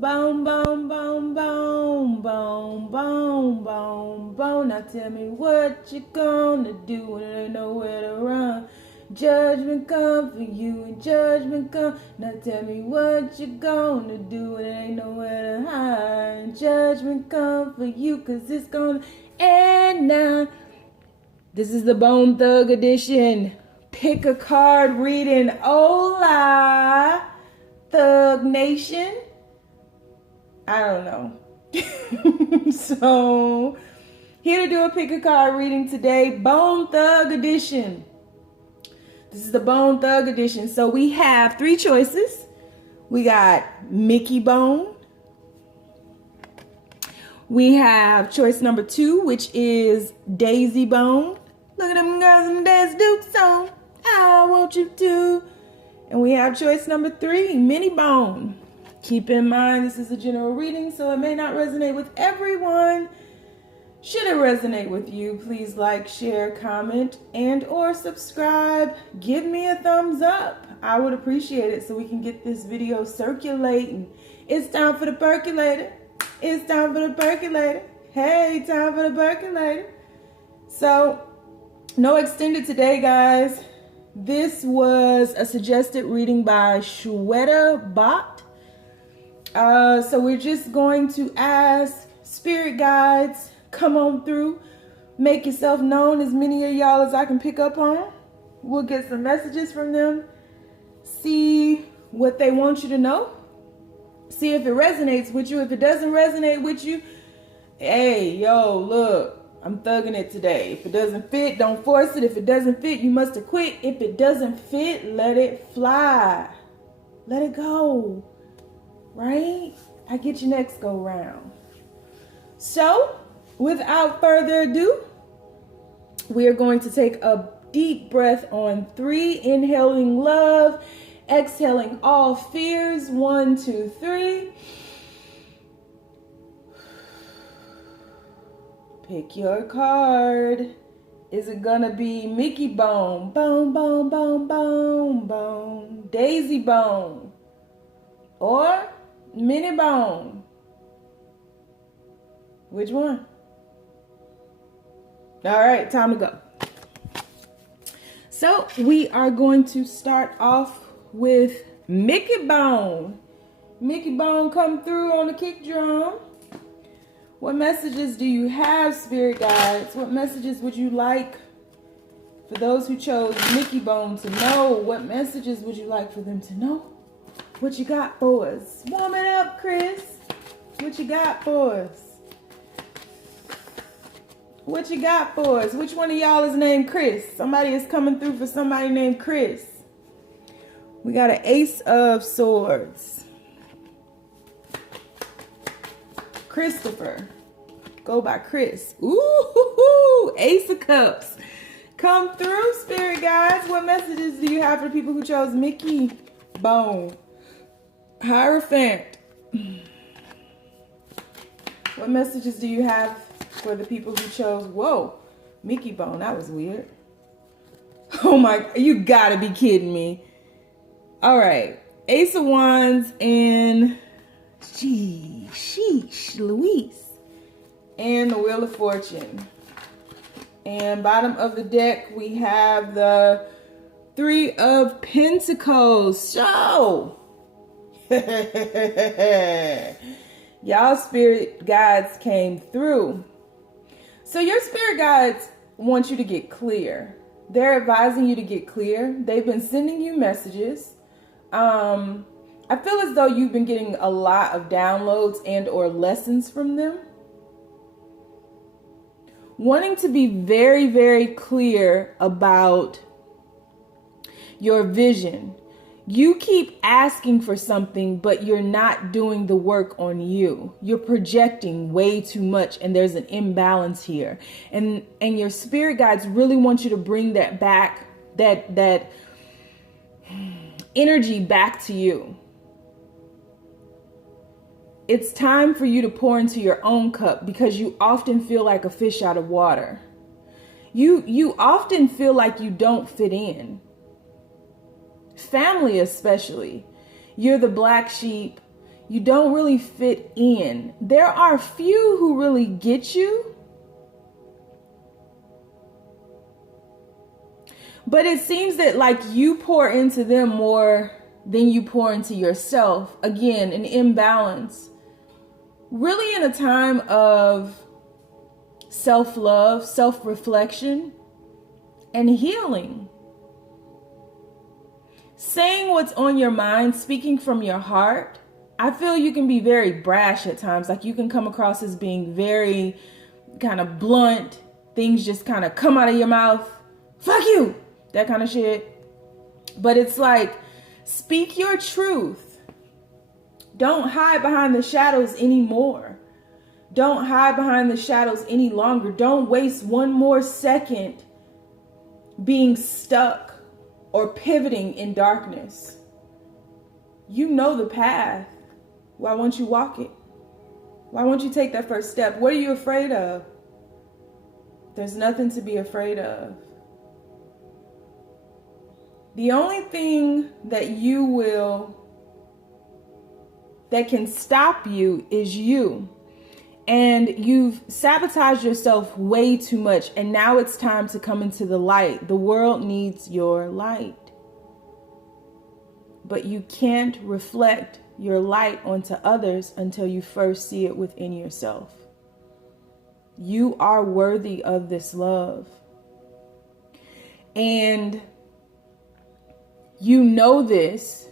Boom, boom, boom, boom, boom, boom, boom, boom. Now tell me what you gonna do when there ain't nowhere to run. Judgment come for you and judgment come. Now tell me what you gonna do when there ain't nowhere to hide. Judgment come for you, cause it's gonna end now. This is the Bone Thug edition. Pick a card reading. Hola, Thug Nation. I don't know. So, here to do a pick a card reading today. Bone Thug edition. This is the Bone Thug edition. So we have 3 choices. We got Mickey Bone. We have choice number 2, which is Daisy Bone. Look at them girls in Dance Duke's on. I want you to. And we have choice number 3, Minnie Bone. Keep in mind, this is a general reading, so it may not resonate with everyone. Should it resonate with you, please like, share, comment, and or subscribe. Give me a thumbs up. I would appreciate it so we can get this video circulating. It's time for the percolator. It's time for the percolator. Hey, time for the percolator. So, no extended today, guys. This was a suggested reading by Shweta Bot. So we're just going to ask spirit guides, come on through, make yourself known, as many of y'all as I can pick up on. We'll get some messages from them, see what they want you to know, see if it resonates with you. If it doesn't resonate with you, hey, yo, look, I'm thugging it today. If it doesn't fit, don't force it. If it doesn't fit, you must have quit. If it doesn't fit, let it fly. Let it go. Right? I get you next go round. So, without further ado, we are going to take a deep breath on 3, inhaling love, exhaling all fears. 1, 2, 3. Pick your card. Is it gonna be Mickey Bone, Bone, Bone, Bone, Bone, Bone, Daisy Bone, or Minnie Bone? Which one? All right, time to go. So we are going to start off with Mickey Bone. Mickey Bone, come through on the kick drum. What messages do you have, spirit guides? What messages would you like for those who chose Mickey Bone to know? What messages would you like for them to know? What you got for us? Warm it up, Chris. What you got for us? What you got for us? Which one of y'all is named Chris? Somebody is coming through for somebody named Chris. We got an Ace of Swords. Christopher. Go by Chris. Ooh, Ace of Cups. Come through, spirit guides. What messages do you have for people who chose Mickey Bone? Hierophant. What messages do you have for the people who chose, whoa, Mickey Bone? That was weird. Oh my, you gotta be kidding me. All right, Ace of Wands and sheesh, Louise. And the Wheel of Fortune. And bottom of the deck, we have the 3 of Pentacles. So, y'all spirit guides came through. So your spirit guides want you to get clear. They're advising you to get clear. They've been sending you messages. I feel as though you've been getting a lot of downloads and or lessons from them. Wanting to be very, very clear about your vision. You keep asking for something, but you're not doing the work on you. You're projecting way too much, and there's an imbalance here. And your spirit guides really want you to bring that back, that energy back to you. It's time for you to pour into your own cup, because you often feel like a fish out of water. You often feel like you don't fit in. Family especially. You're the black sheep. You don't really fit in. There are few who really get you. But it seems that like you pour into them more than you pour into yourself. Again, an imbalance. Really in a time of self-love, self-reflection, and healing. Saying what's on your mind, speaking from your heart. I feel you can be very brash at times. Like you can come across as being very kind of blunt. Things just kind of come out of your mouth. Fuck you! That kind of shit. But it's like, speak your truth. Don't hide behind the shadows anymore. Don't hide behind the shadows any longer. Don't waste one more second being stuck or pivoting in darkness. You know the path. Why won't you walk it? Why won't you take that first step? What are you afraid of? There's nothing to be afraid of. The only thing that can stop you is you. And you've sabotaged yourself way too much. And now it's time to come into the light. The world needs your light. But you can't reflect your light onto others until you first see it within yourself. You are worthy of this love. And you know this,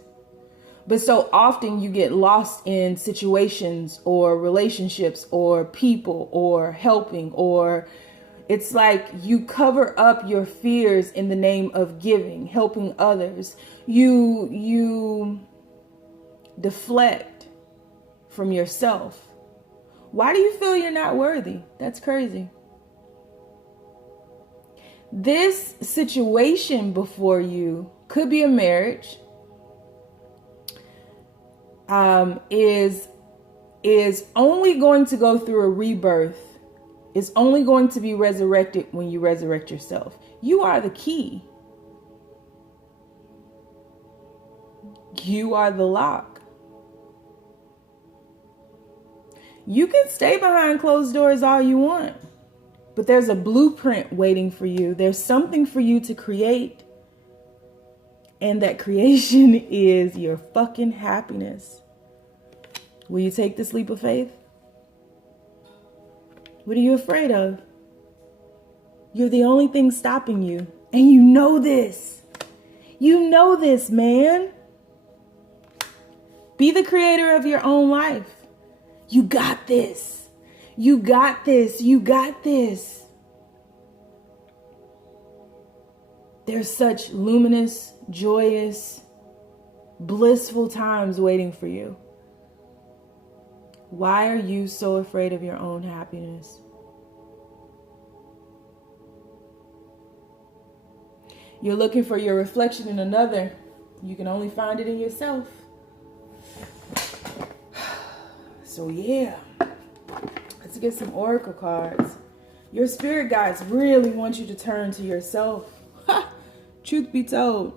but so often you get lost in situations or relationships or people or helping, or it's like you cover up your fears in the name of giving, helping others. You deflect from yourself. Why do you feel you're not worthy? That's crazy. This situation before you could be a marriage, is only going to go through a rebirth, is only going to be resurrected when you resurrect yourself. You are the key. You are the lock. You can stay behind closed doors all you want, but there's a blueprint waiting for you. There's something for you to create. And that creation is your fucking happiness. Will you take this leap of faith? What are you afraid of? You're the only thing stopping you. And you know this. You know this, man. Be the creator of your own life. You got this. You got this. You got this. There's such luminous, joyous, blissful times waiting for you. Why are you so afraid of your own happiness? You're looking for your reflection in another. You can only find it in yourself. So yeah, let's get some oracle cards. Your spirit guides really want you to turn to yourself. Truth be told,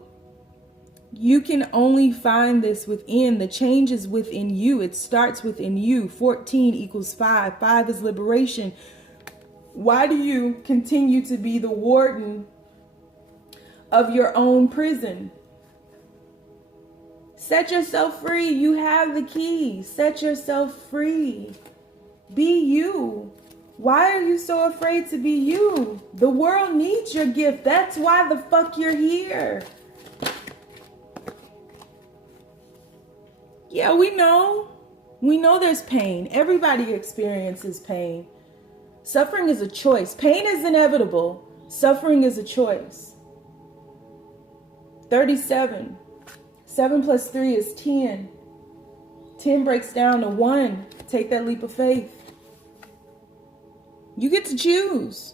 you can only find this within. The change is within you. It starts within you. 14 equals 5. 5 is liberation. Why do you continue to be the warden of your own prison? Set yourself free. You have the key. Set yourself free. Be you. Why are you so afraid to be you? The world needs your gift. That's why the fuck you're here. Yeah, we know. We know there's pain. Everybody experiences pain. Suffering is a choice. Pain is inevitable. Suffering is a choice. 37. 7 plus 3 is 10. 10 breaks down to 1. Take that leap of faith. You get to choose.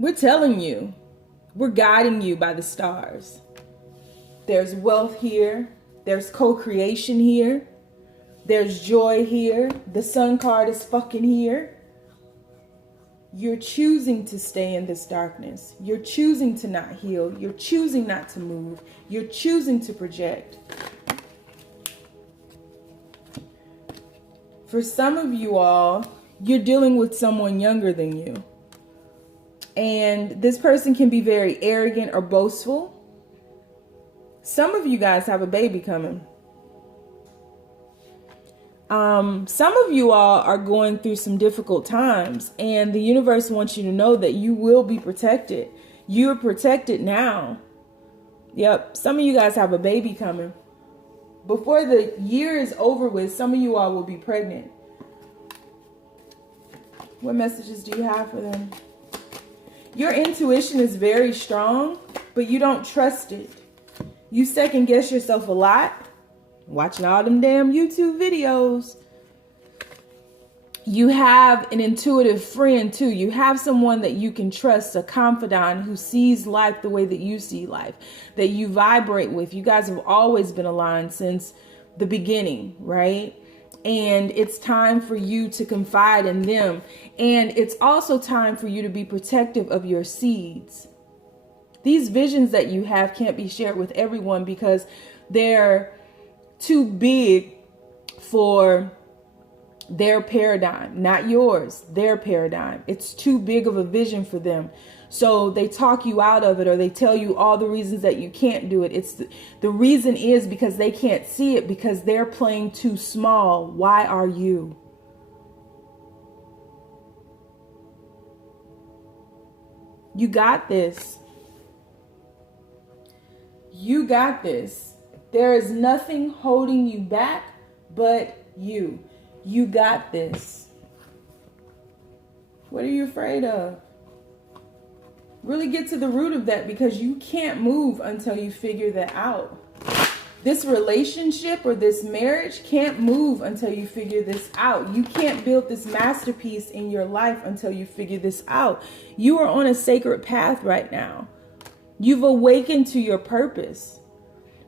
We're telling you. We're guiding you by the stars. There's wealth here. There's co-creation here. There's joy here. The sun card is fucking here. You're choosing to stay in this darkness. You're choosing to not heal. You're choosing not to move. You're choosing to project. For some of you all, you're dealing with someone younger than you. And this person can be very arrogant or boastful. Some of you guys have a baby coming. Some of you all are going through some difficult times, and the universe wants you to know that you will be protected. You're protected now. Yep, some of you guys have a baby coming. Before the year is over with, some of you all will be pregnant. What messages do you have for them? Your intuition is very strong, but you don't trust it. You second guess yourself a lot. Watching all them damn YouTube videos. You have an intuitive friend too. You have someone that you can trust, a confidant who sees life the way that you see life, that you vibrate with. You guys have always been aligned since the beginning, right? And it's time for you to confide in them. And it's also time for you to be protective of your seeds. These visions that you have can't be shared with everyone because they're too big for their paradigm, not yours, their paradigm. It's too big of a vision for them. So they talk you out of it, or they tell you all the reasons that you can't do it. It's the reason is because they can't see it, because they're playing too small. Why are you? You got this. You got this. There is nothing holding you back but you. You got this. What are you afraid of? Really get to the root of that, because you can't move until you figure that out. This relationship or this marriage can't move until you figure this out. You can't build this masterpiece in your life until you figure this out. You are on a sacred path right now. You've awakened to your purpose.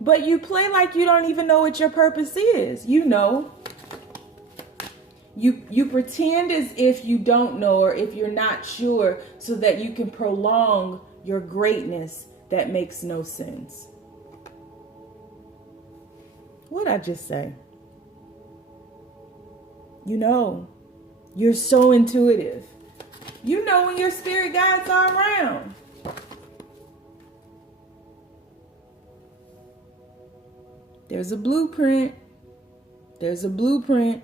But you play like you don't even know what your purpose is. You know. You pretend as if you don't know, or if you're not sure, so that you can prolong your greatness that makes no sense. What'd I just say? You know. You're so intuitive. You know when your spirit guides are around. There's a blueprint. There's a blueprint.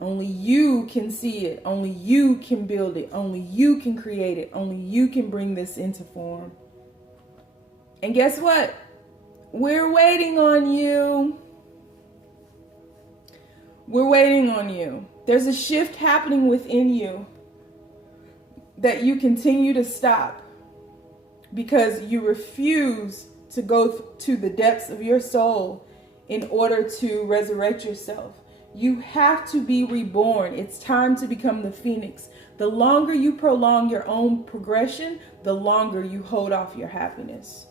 Only you can see it. Only you can build it. Only you can create it. Only you can bring this into form. And guess what? We're waiting on you. We're waiting on you. There's a shift happening within you that you continue to stop because you refuse to go to the depths of your soul in order to resurrect yourself. You have to be reborn. It's time to become the phoenix. The longer you prolong your own progression, the longer you hold off your happiness.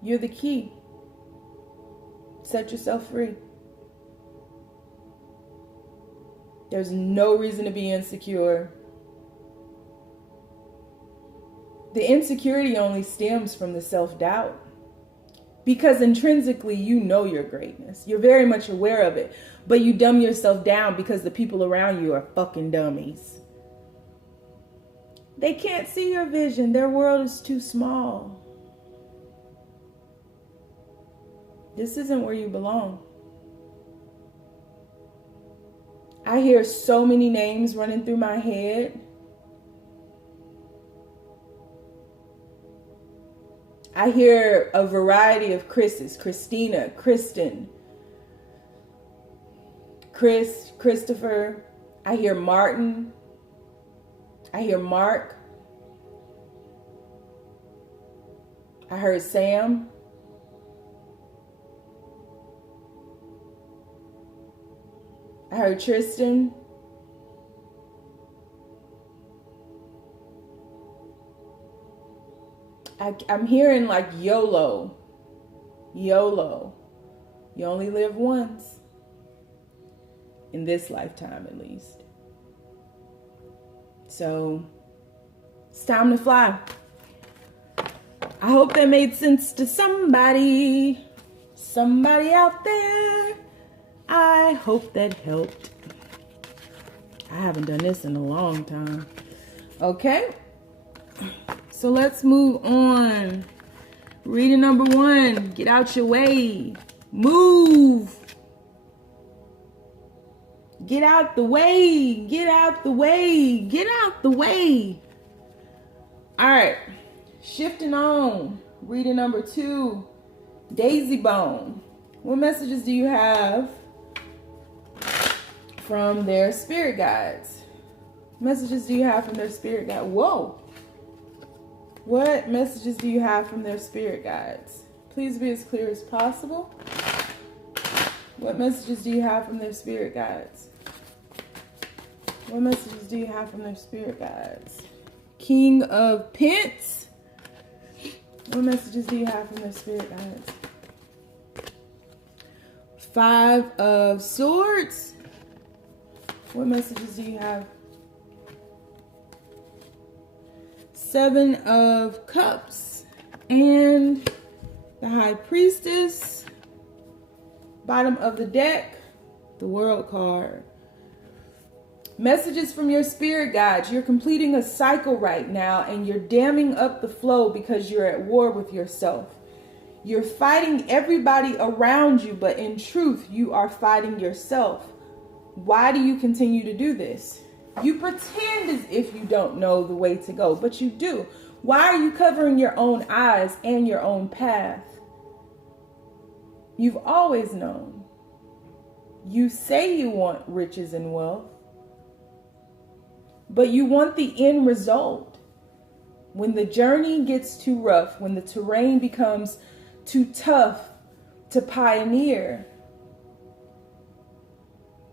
You're the key. Set yourself free. There's no reason to be insecure. The insecurity only stems from the self-doubt. Because intrinsically, you know your greatness. You're very much aware of it. But you dumb yourself down because the people around you are fucking dummies. They can't see your vision. Their world is too small. This isn't where you belong. I hear so many names running through my head. I hear a variety of Chris's. Christina, Kristen, Chris, Christopher. I hear Martin. I hear Mark. I heard Sam. I heard Tristan. I'm hearing like YOLO. YOLO. You only live once. In this lifetime, at least. So, it's time to fly. I hope that made sense to somebody. Somebody out there. I hope that helped. I haven't done this in a long time. Okay. So let's move on. Reading number 1. Get out your way. Move. Get out the way. Get out the way. Get out the way. All right. Shifting on. Reading number 2. Daisy Bone. What messages do you have from their spirit guides? Messages do you have from their spirit guide? Whoa. What messages do you have from their spirit guides? Please be as clear as possible. What messages do you have from their spirit guides? What messages do you have from their spirit guides? King of Pence. What messages do you have from their spirit guides? 5 of Swords. What messages do you have? 7 of Cups. And the High Priestess. Bottom of the deck, the World card. Messages from your spirit guides. You're completing a cycle right now and you're damming up the flow because you're at war with yourself. You're fighting everybody around you, but in truth, you are fighting yourself. Why do you continue to do this? You pretend as if you don't know the way to go, but you do. Why are you covering your own eyes and your own path? You've always known. You say you want riches and wealth, but you want the end result. When the journey gets too rough, when the terrain becomes too tough to pioneer,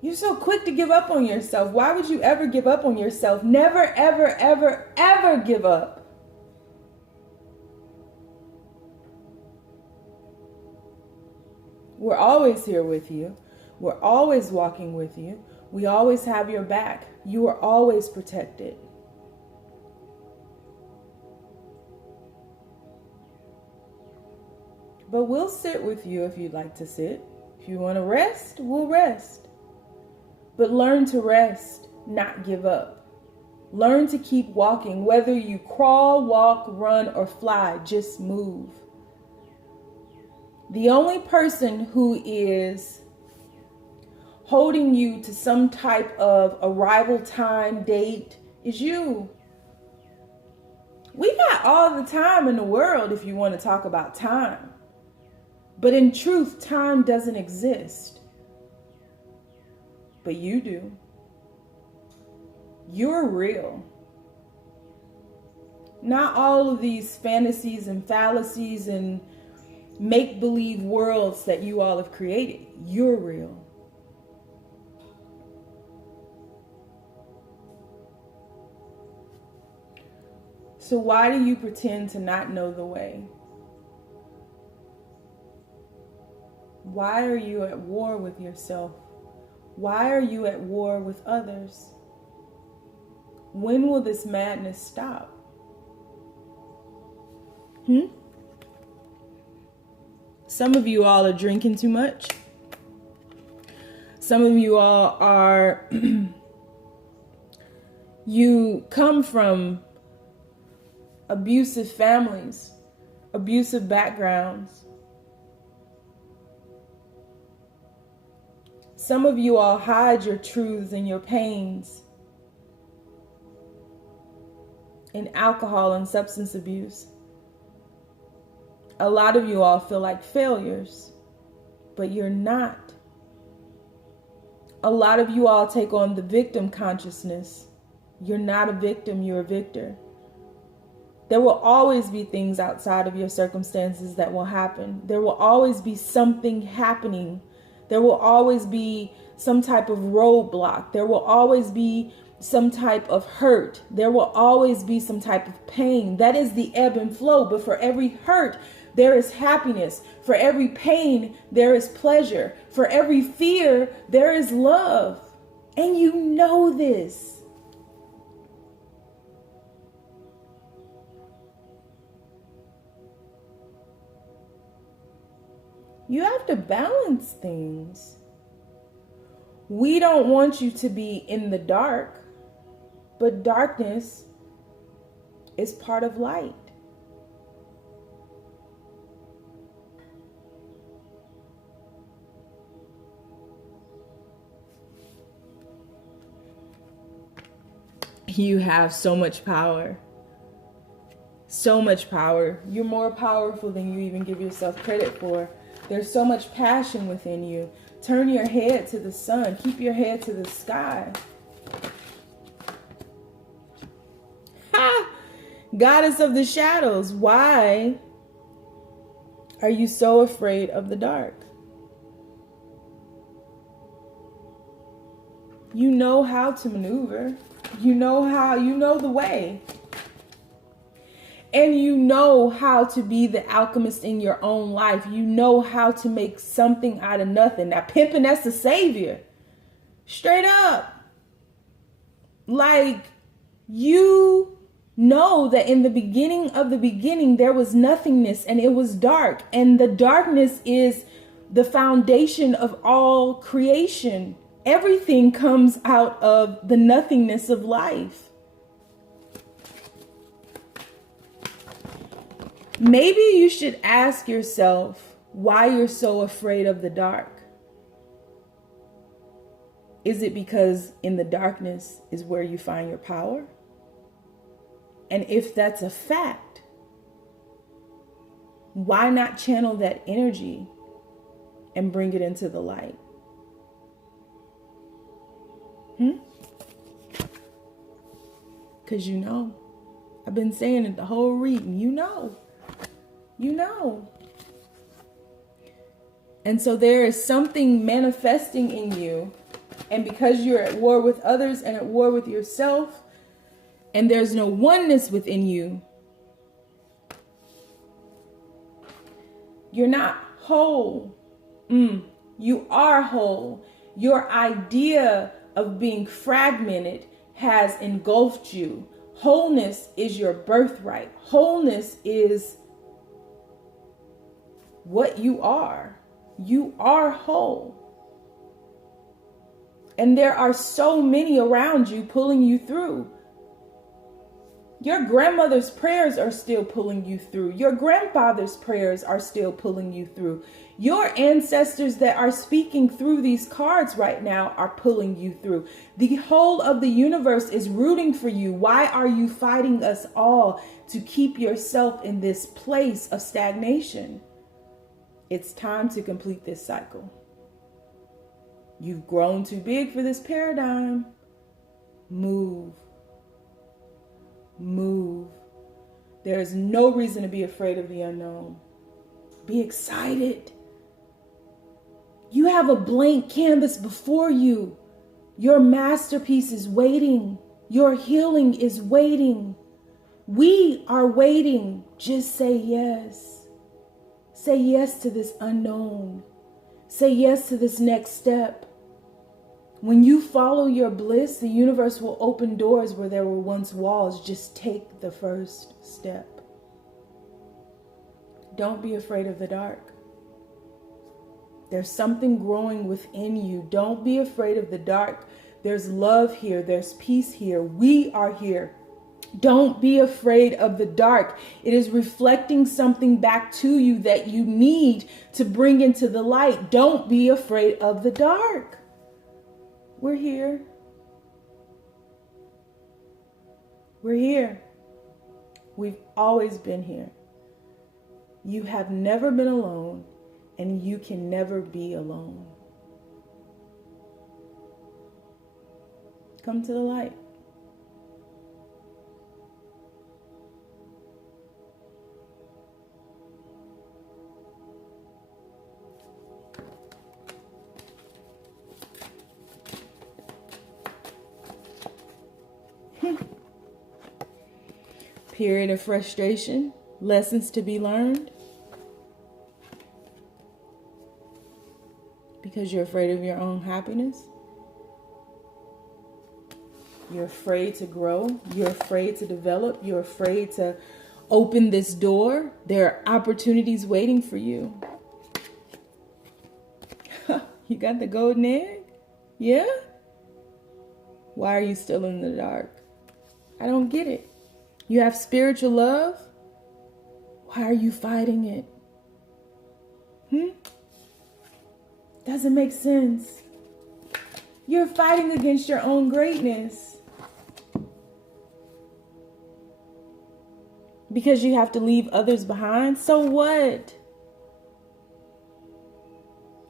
you're so quick to give up on yourself. Why would you ever give up on yourself? Never, ever, ever, ever give up. We're always here with you. We're always walking with you. We always have your back. You are always protected. But we'll sit with you if you'd like to sit. If you want to rest, we'll rest. But learn to rest, not give up. Learn to keep walking. Whether you crawl, walk, run, or fly, just move. The only person who is holding you to some type of arrival time, date, is you. We got all the time in the world if you want to talk about time. But in truth, time doesn't exist. But you do. You're real. Not all of these fantasies and fallacies and make-believe worlds that you all have created. You're real. So why do you pretend to not know the way? Why are you at war with yourself? Why are you at war with others? When will this madness stop? Some of you all are drinking too much. Some of you all are, you come from abusive families, abusive backgrounds. Some of you all hide your truths and your pains in alcohol and substance abuse. A lot of you all feel like failures, but you're not. A lot of you all take on the victim consciousness. You're not a victim, you're a victor. There will always be things outside of your circumstances that will happen. There will always be something happening. There will always be some type of roadblock. There will always be some type of hurt. There will always be some type of pain. That is the ebb and flow. But for every hurt, there is happiness. For every pain, there is pleasure. For every fear, there is love. And you know this. You have to balance things. We don't want you to be in the dark, but darkness is part of light. You have so much power. So much power. You're more powerful than you even give yourself credit for. There's so much passion within you. Turn your head to the sun. Keep your head to the sky. Ha! Goddess of the shadows, why are you so afraid of the dark? You know how to maneuver. You know the way. And you know how to be the alchemist in your own life. You know how to make something out of nothing. Now, pimping, that's the savior. Straight up. Like, you know that in the beginning of the beginning, there was nothingness and it was dark. And the darkness is the foundation of all creation. Everything comes out of the nothingness of life. Maybe you should ask yourself why you're so afraid of the dark. Is it because in the darkness is where you find your power? And if that's a fact, why not channel that energy and bring it into the light? Because you know. I've been saying it the whole reading. You know. You know. And so there is something manifesting in you. And because you're at war with others and at war with yourself, and there's no oneness within you, you're not whole. You are whole. Your idea of being fragmented has engulfed you. Wholeness is your birthright. Wholeness is what you are. You are whole. And there are so many around you pulling you through. Your grandmother's prayers are still pulling you through. Your grandfather's prayers are still pulling you through. Your ancestors that are speaking through these cards right now are pulling you through. The whole of the universe is rooting for you. Why are you fighting us all to keep yourself in this place of stagnation? It's time to complete this cycle. You've grown too big for this paradigm. Move. Move. There is no reason to be afraid of the unknown. Be excited. You have a blank canvas before you. Your masterpiece is waiting. Your healing is waiting. We are waiting. Just say yes. Say yes to this unknown. Say yes to this next step. When you follow your bliss, the universe will open doors where there were once walls. Just take the first step. Don't be afraid of the dark. There's something growing within you. Don't be afraid of the dark. There's love here. There's peace here. We are here. Don't be afraid of the dark. It is reflecting something back to you that you need to bring into the light. Don't be afraid of the dark. We're here. We're here. We've always been here. You have never been alone, and you can never be alone. Come to the light. Period of frustration, lessons to be learned. Because you're afraid of your own happiness. You're afraid to grow. You're afraid to develop. You're afraid to open this door. There are opportunities waiting for you. You got the golden egg? Yeah? Why are you still in the dark? I don't get it. You have spiritual love? Why are you fighting it? Doesn't make sense. You're fighting against your own greatness. Because you have to leave others behind? So what?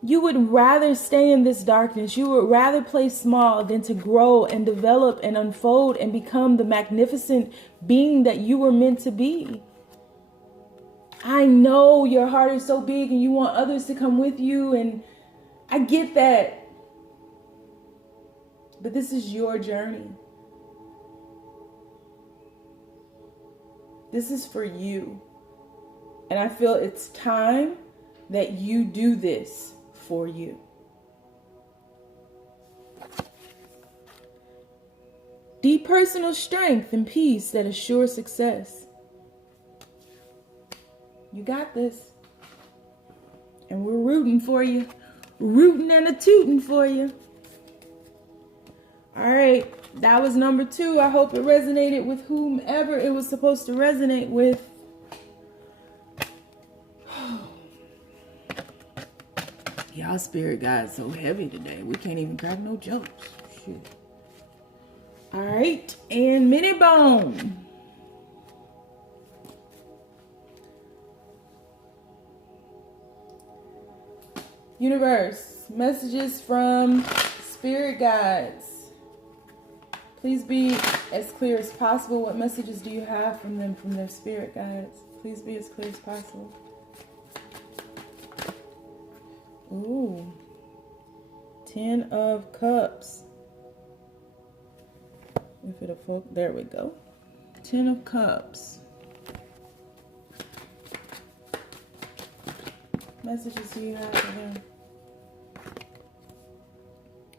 You would rather stay in this darkness. You would rather play small than to grow and develop and unfold and become the magnificent being that you were meant to be. I know your heart is so big and you want others to come with you, and I get that. But this is your journey. This is for you. And I feel it's time that you do this for you. Deep personal strength and peace that assure success. You got this. And we're rooting for you. Rooting and a tooting for you. All right. That was number 2. I hope it resonated with whomever it was supposed to resonate with. Y'all spirit guide's so heavy today. We can't even crack no jokes. Shit. All right. And Minnie Bone. Universe, messages from spirit guides. Please be as clear as possible. What messages do you have from them, from their spirit guides? Please be as clear as possible. Ooh. 10 of Cups. If it'll focus, there we go. 10 of Cups. Messages do you have for them?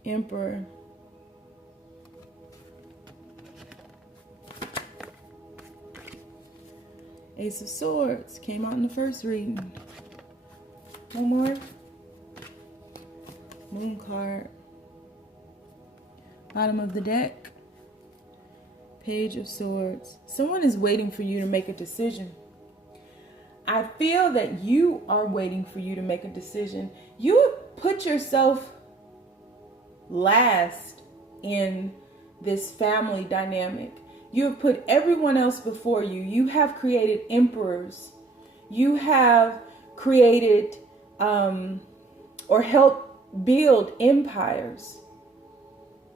Emperor. Ace of Swords came out in the first reading. One more. Moon card. Bottom of the deck. Page of Swords. Someone is waiting for you to make a decision. I feel that you are waiting for you to make a decision. You put yourself last in this family dynamic. You have put everyone else before you. You have created emperors. You have created or helped build empires.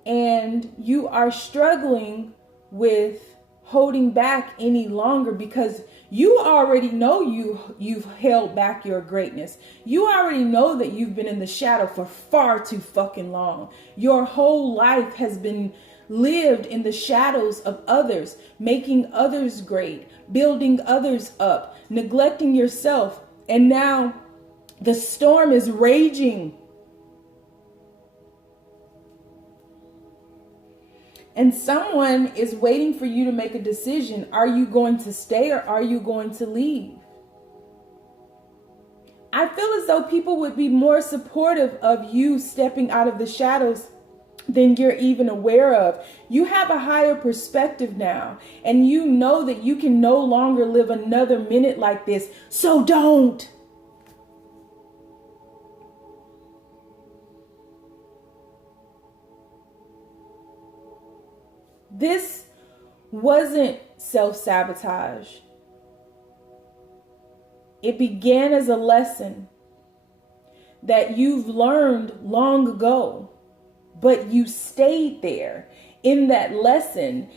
And you are struggling with holding back any longer because you already know you've held back your greatness. You already know that you've been in the shadow for far too fucking long. Your whole life has been lived in the shadows of others, making others great, building others up, neglecting yourself. And now the storm is raging. And someone is waiting for you to make a decision. Are you going to stay or are you going to leave? I feel as though people would be more supportive of you stepping out of the shadows than you're even aware of. You have a higher perspective now, and you know that you can no longer live another minute like this. So don't. This wasn't self-sabotage. It began as a lesson that you've learned long ago, but you stayed there in that lesson,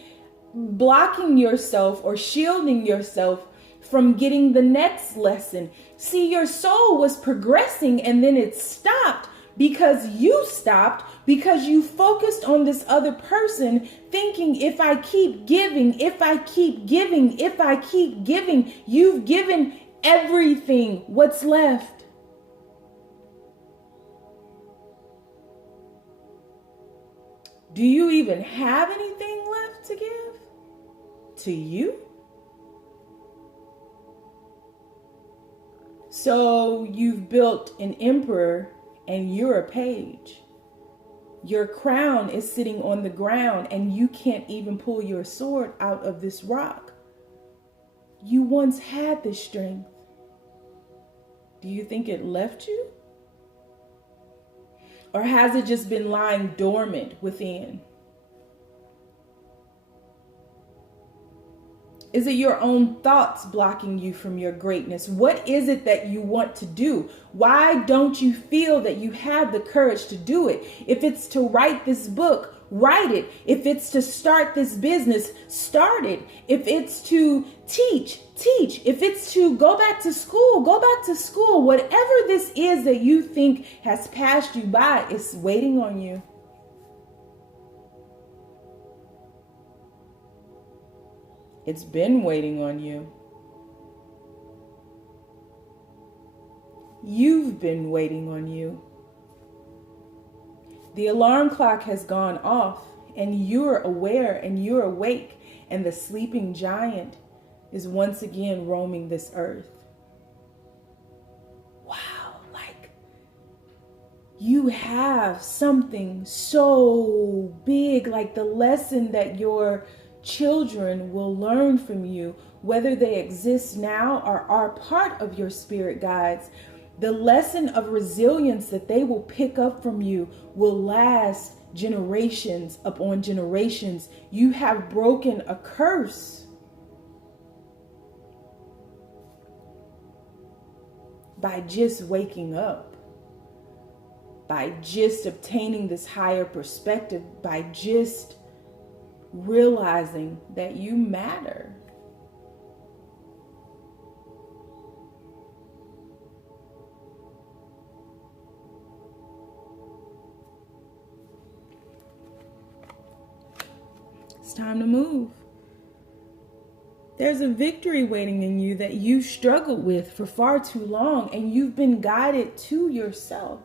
blocking yourself or shielding yourself from getting the next lesson. See, your soul was progressing and then it stopped because you stopped, because you focused on this other person, thinking if I keep giving, if I keep giving, if I keep giving, you've given everything. What's left? Do you even have anything left to give? To you? So you've built an emperor and you're a page. Your crown is sitting on the ground and you can't even pull your sword out of this rock. You once had this strength. Do you think it left you? Or has it just been lying dormant within? Is it your own thoughts blocking you from your greatness? What is it that you want to do? Why don't you feel that you have the courage to do it? If it's to write this book, write it. If it's to start this business, start it. If it's to teach, teach. If it's to go back to school, go back to school. Whatever this is that you think has passed you by, it's waiting on you. It's been waiting on you. You've been waiting on you. The alarm clock has gone off and you're aware and you're awake, and the sleeping giant is once again roaming this earth. Wow, like you have something so big, like the lesson that your children will learn from you, whether they exist now or are part of your spirit guides. The lesson of resilience that they will pick up from you will last generations upon generations. You have broken a curse by just waking up, by just obtaining this higher perspective, by just realizing that you matter. It's time to move. There's a victory waiting in you that you struggled with for far too long, and you've been guided to yourself.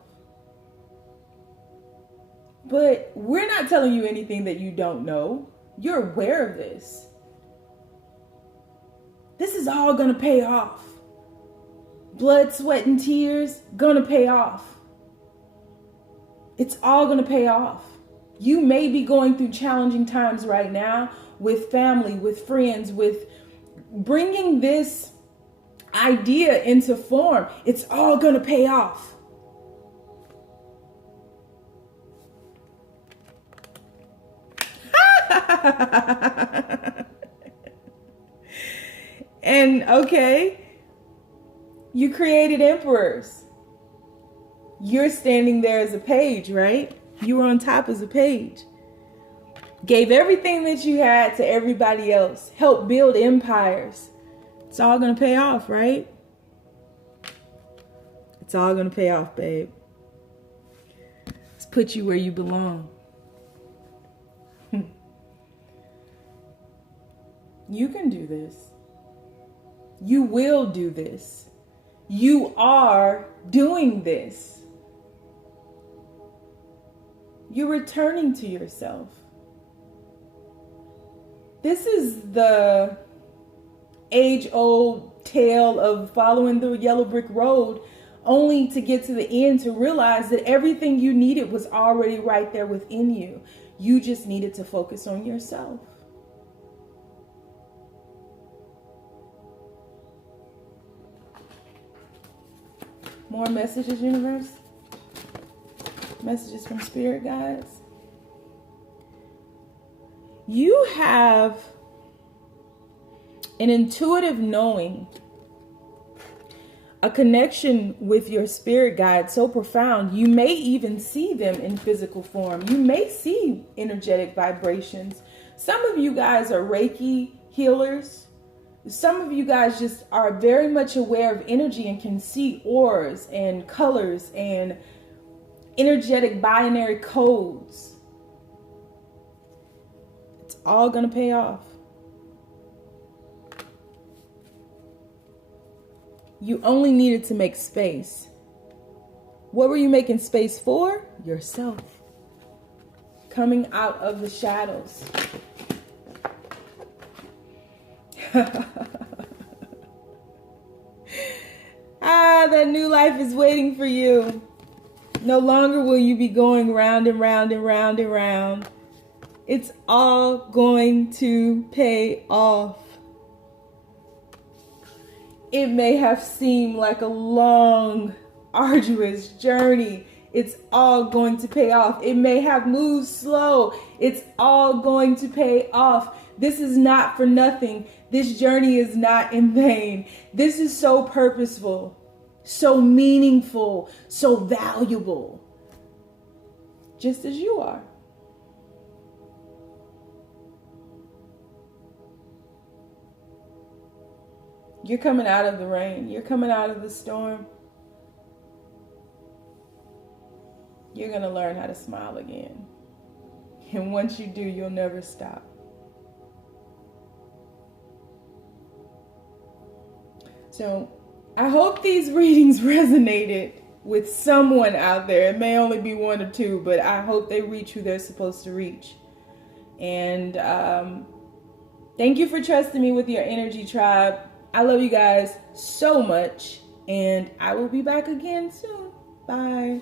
But we're not telling you anything that you don't know. You're aware of this. This is all going to pay off. Blood, sweat, and tears, going to pay off. It's all going to pay off. You may be going through challenging times right now with family, with friends, with bringing this idea into form. It's all going to pay off. And okay, you created emperors. You're standing there as a page, right? You were on top as a page. Gave everything that you had to everybody else. Helped build empires. It's all going to pay off, right? It's all going to pay off, babe. Let's put you where you belong. You can do this. You will do this. You are doing this. You're returning to yourself. This is the age-old tale of following the yellow brick road, only to get to the end to realize that everything you needed was already right there within you. You just needed to focus on yourself. More messages, universe. Messages from spirit guides. You have an intuitive knowing, a connection with your spirit guide so profound, you may even see them in physical form. You may see energetic vibrations. Some of you guys are Reiki healers. Some of you guys just are very much aware of energy and can see auras and colors and energetic binary codes. It's all going to pay off. You only needed to make space. What were you making space for? Yourself. Coming out of the shadows. That new life is waiting for you. No longer will you be going round and round and round and round. It's all going to pay off. It may have seemed like a long, arduous journey. It's all going to pay off. It may have moved slow. It's all going to pay off. This is not for nothing. This journey is not in vain. This is so purposeful, so meaningful, so valuable, just as you are. You're coming out of the rain. You're coming out of the storm. You're going to learn how to smile again. And once you do, you'll never stop. So I hope these readings resonated with someone out there. It may only be one or two, but I hope they reach who they're supposed to reach. And thank you for trusting me with your energy, tribe. I love you guys so much, and I will be back again soon. Bye.